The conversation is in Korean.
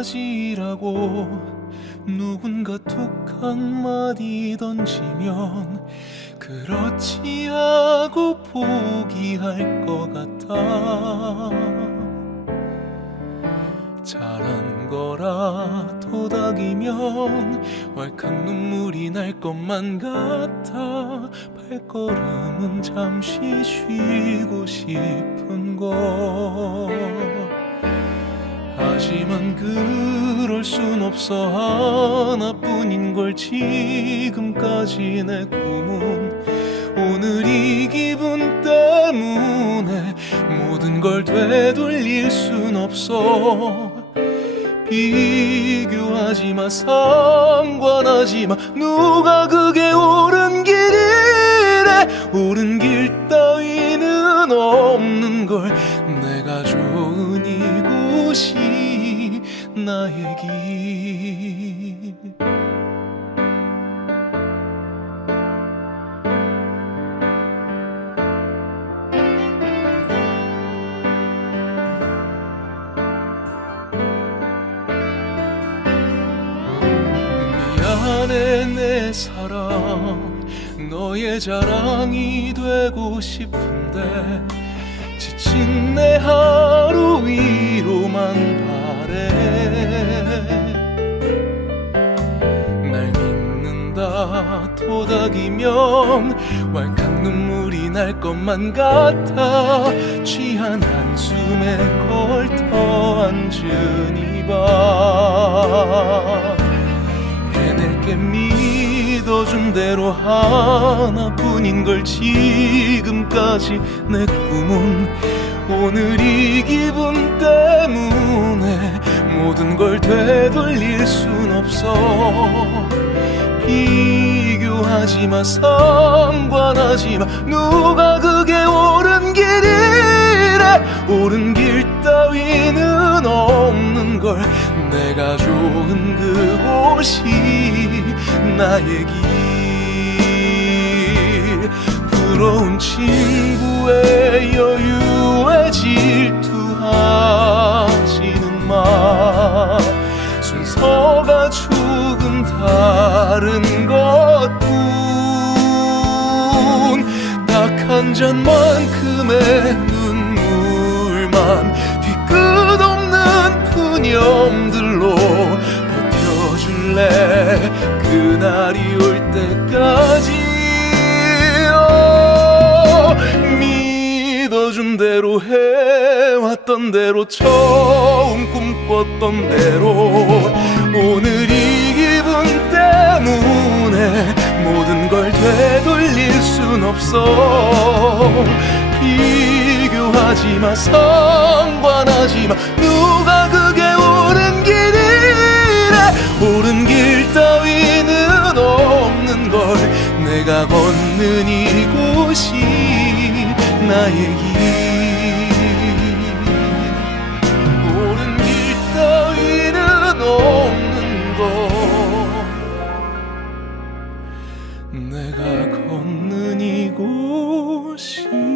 가지라고. 누군가 툭 한마디 던지면 그렇지 하고 포기할 것 같아. 잘한 거라 토닥이면 왈칵 눈물이 날 것만 같아. 발걸음은 잠시 쉬고 싶은 것 하지만 그럴 순 없어. 하나뿐인 걸 지금까지 내 꿈은 오늘 이 기분 때문에 모든 걸 되돌릴 순 없어. 비교하지 마 상관하지 마. 누가 그게 나의 길 미안해 내 사랑. 너의 자랑이 되고 싶은데 지친 내 하루 위로만 바래 토닥이면 왈칵 눈물이 날 것만 같아. 취한 한숨에 걸터 앉은 이밤. 해낼게 믿어준 대로 하나뿐인 걸 지금까지 내 꿈은 오늘 이 기분 때문에 모든 걸 되돌릴 순 없어. 비교 하지 마 상관하지 마. 누가 그게 옳은 길이래? 옳은 길 따위는 없는 걸. 내가 좋은 그곳이 나의 길. 부러운 친구의 여유에 질투하지는 마. 순서가 조금 다른 것 잔만큼의 눈물만 뒤끝 없는 푸념들로 버텨줄래? 그날이 올 때까지 어, 믿어준 대로 해왔던 대로 처음 꿈꿨던 대로 오늘 이 기분 때문에 모든 걸 되돌릴 순 없어. 비교하지 마 상관하지 마. 누가 그게 옳은 길이래? 옳은 길 따위는 없는 걸 내가 걷는 이곳이 나의 길 呼吸。